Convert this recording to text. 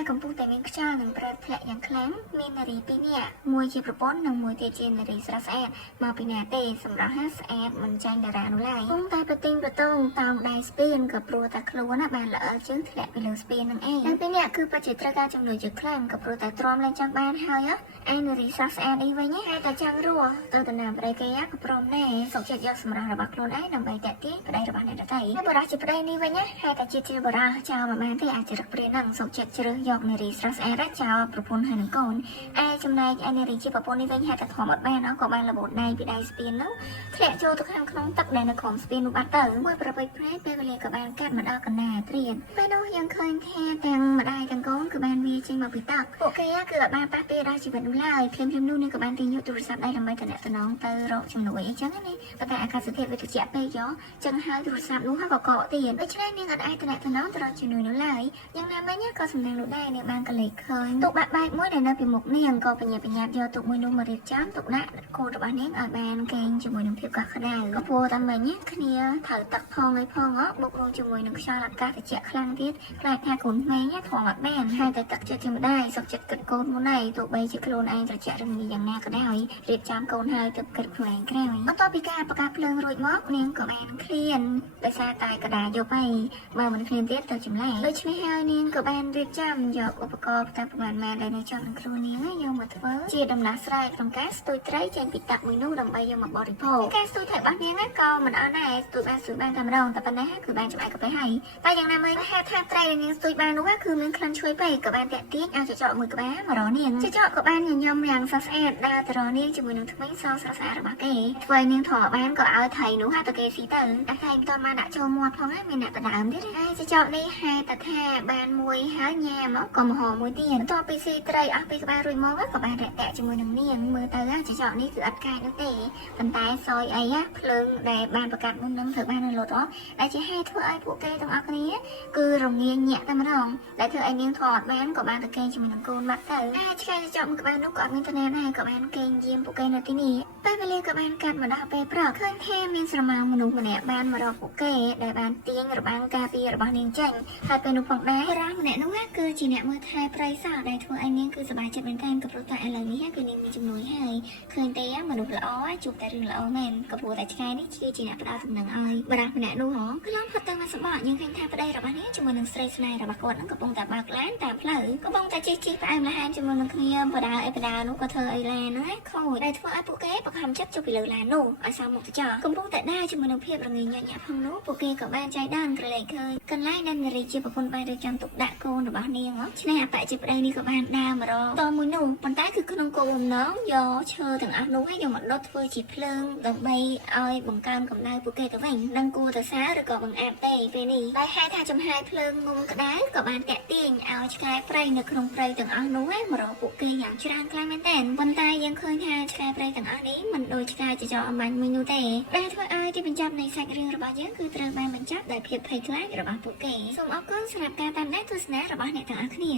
ដែលកំពុងតែមានខ្យល់និងប្រែធ្លាក់យ៉ាងខ្លាំងមាននារីពីរនាក់មួយជាប្រពន្ធនិងមួយទៀតជានារីស្រស់ស្អាតមកពីណាទេសម្រាប់ហាស្អាតមិនចាញ់តារានោះឡើយគង់តែប្រទិញប្រទងតោងដៃស្ពានក៏ព្រោះតែខ្លួនណាបានល្អជើងធ្លាក់ពីលើស្ពាននឹងឯងទាំងពីរនាក់គឺពិតជាត្រូវការជំនួយជាខ្លាំងក៏ព្រោះតែទ្រាំឡើងចង់បានហើយឯនារីស្រស់ស្អាតនេះវិញហេតុតែចង់រស់ទៅតំណាងប្តីគេក៏ព្រមដែរសុខចិត្តយកសម្រស់របស់ខ្លួនឯងដើម្បីតាក់ទាញប្តីរបស់អ្នកដទៃហើយបរិសុទ្ធជាប្តីនេះវិញហេតុតែជាបរិសុទ្ធចោលមិនបានទេអាចរឹកព្រាននឹងសុខចិត្តជ្រើសយកនារីស្រស់ស្អាតចោលប្រពន្ធហើយនឹងកូនឯចំណែកឯនារីជាប្រពន្ធនេះវិញហេតុតែធំអត់បានក៏បានរបូតដៃពីដៃស្ពាននោះធ្លាក់ចូលទៅខាងក្នុងទឹកដែលនៅក្រោមស្ពាននោះបាត់ទៅមួយប្រពៃព្រៃពេលវេលាក៏បានកាត់មកដល់កណ្ដាលត្រៀនពេលនោះយើងឃើញថាទាំងម្ដាយទាំងកូនគឺបានវាចេញមកពីទឹកពួកគេគឺអត់បានប៉ះពាល់ដល់ជីវិតនោះឡើយភ្លាមៗនោះនាងក៏បានទាញយកទូរស័ព្ទដៃដើម្បីតំណងទៅរកជំនួយអីចឹងណាប៉ុន្តែអាកាសធាតុវាត្រជាក់ពេកយកចឹងហើយទូរស័ព្ទនោះក៏កកទៀតដូច្នេះនាងអត់អាចតំណងទៅរកជំនួយនោះឡើយយ៉ាងណាមិញក៏សំដែងនោះដែរនាងបានកលេចឃើញទូកបាក់បែកមួយដែលនៅពីមុខនាងក៏បញ្ញាយកទូកមួយនោះមករៀបចំទុកដាក់កូនរបស់នាងឲ្យបានគេងជាមួយនឹងភាពកក់ក្ដៅក៏ព្រោះតែមិញគ្នាត្រូវទឹកផងអីផងបុករួមជាមួយនឹងខ្យល់អាកាសត្រជាក់ខ្លាំងទៀតខ្លាចថាកូនក្មេងធំអត់បានហើយតែទឹកចិត្តជាម្ដាយសុខចិត្តគិតកូនមុនឯងទោះបីជាខ្លួនឯងត្រជាក់រឹងយ៉ាងណាក៏ដោយរៀបចំកូនហើយទៅគិតខ្លួនឯងក្រោយបន្ទាប់ពីការប្រកាសភ្លើងរួចមកនាងក៏បានឃ្លានដោយសារតែកដាយកហើយបើមិនឃ្លានទៀតទៅចម្លែកដូច្នេះហើយនាងក៏បានរៀបចំយកឧបករណ៍តាមប្រមាណដែលនៅចំនឹងខ្លួននាងយកមកធ្វើជាដំណោះស្រាយក្នុងការស្ទួយត្រីចេញពីទឹកមួយនោះដើម្បីយកមកបរិភោគការស្ទួយត្រីរបស់នាងក៏មិនអត់ដែរស្ទួយបានតែម្ដងតែប៉ុណ្ណាគឺបានចំអែកកាហ្វេហើយតែយ៉ាងណាមិញហេតុថាត្រីដែលនាងស្ទួយបាននោះគឺមានក្លិនឈ្ងុយពេកក៏បានតាក់ទាញឲ្យចចកមួយក្បាលមករកនាងចចកក៏បានញញឹមយ៉ាងស្រស់ស្អាតដើរទៅរកនាងជាមួយនឹងថ្មីសស្រស់ស្អាតរបស់គេធ្វើឲ្យនាងធំបានក៏ឲ្យថៃនោះហាត់ទៅគេស៊ីទៅតែថៃមិនទាន់បានដាក់ចូលមាត់ផងមានអ្នកដដើមទៀតហើយចចកនេះហេតុតែថាបានមួយហើយញ៉ាំមកក៏មហោមួយទៀតបន្ទាប់ពីស៊ីត្រីអស់ពីក្បាលរួចមកក៏បានរាក់ទាក់ជាមួយនឹងនាងមើលទៅចចកនេះគឺអត់កាចនោះទេប៉ុន្តែសយអីភ្លើងដែលបានប្រកាសមុននឹងធ្វើបាននៅលត់អស់ដែលជាហេតុធ្វើឲ្យពួកគេទាំងអស់គ្នាគឺរងាញាក់តែម្ដងដែលធ្វើឲ្យនាងធំអត់បានក៏បានទៅគេងជាមួយនឹងកូនបាត់ទៅហើយឆ្កែចចកមួយក្បាលនោះក៏អត់មានឋានៈដែរក៏បានគេងយាមពួកគេនៅទីនេះពេលវេលាក៏បានកាត់មកដល់ពេលព្រឹកឃើញថាមានស្រមោលមនុស្សម្នាក់បានមករកពួកគេដែលបានទាញរបាំងការពាររបស់នាងចេញហើយពេលនោះផងដែររាម្នាក់នោះគឺជាអ្នកមើលថែព្រៃសោដែលធ្វើឲ្យនាងគឺសប្បាយចិត្តមែនទែនក៏ព្រោះតែឥឡូវនេះគឺនាងមានជំនួយហើយឃើញទេមនុស្សល្អជួបតែរឿងល្អមែនក៏ព្រោះតែឆ្កែនេះជាអ្នកផ្ដល់ដំណឹងឲ្យបរិះម្នាក់នោះហ៎ក្លងផុតទៅមកសម្បត្តិយើងឃើញថាប្តីរបស់នាងជាមួយនឹងស្រីស្នេហ៍របស់គាត់នឹងកំពុងតែបើកឡានតាមផ្លូវកំពុងតែជិះផ្អែមល្ហែមជាមួយនឹងគ្នាបដាអីបដានោះក៏ធ្វើឲ្យឡានហ្នឹងខូចដែលធ្វើឲ្យពួកគេបង្ខំចិត្តចុះពីលើឡាននោះឲ្យសមមុខទៅចោលកំពុងតែដើរជាមួយនឹងភាពរងាញាក់ផងនោះពួកគេក៏បានចៃដន្យក្រឡេកឃើញកន្លែងដែលនារីជាប្រពន្ធបានរៀបចំទុកដាក់កូនរបស់នាងឆ្នេះអបជាប្តីនេះក៏បានដើរមករកតមួយនោះប៉ុន្តែគឺក្នុងគោលបំណងយកឈើទាំងអស់នោះយកមកដុតធ្វើជាភ្លើងដើម្បីឲ្យបង្កើនកម្ដៅពួកគេទៅវិញនឹងគួរទៅសារឬក៏បង្អាប់ទេពេលនេះតែហេតុថាចំហាយភ្លើងងុំក្ដៅក៏បានតាក់ទាញឲ្យឆ្កែព្រៃនៅក្នុងព្រៃទាំងអស់នោះមករកពួកគេយ៉ាងច្រើនខ្លាំងមែនទែនប៉ុន្តែយើងឃើញថាឆ្កែព្រៃទាំងអស់នេះមិនដូចឆ្កែចចកអំបញ្ញមួយនោះទេដែលធ្វើឲ្យទីបញ្ចប់នៃសាច់រឿងរបស់យើងគឺត្រូវបានបញ្ចប់ដោយភាពភ័យខ្លាចរបស់ពួកគេសូមអរគុណសម្រាប់ការតាមដានទស្សនារបស់អ្នកទាំងអស់គ្នា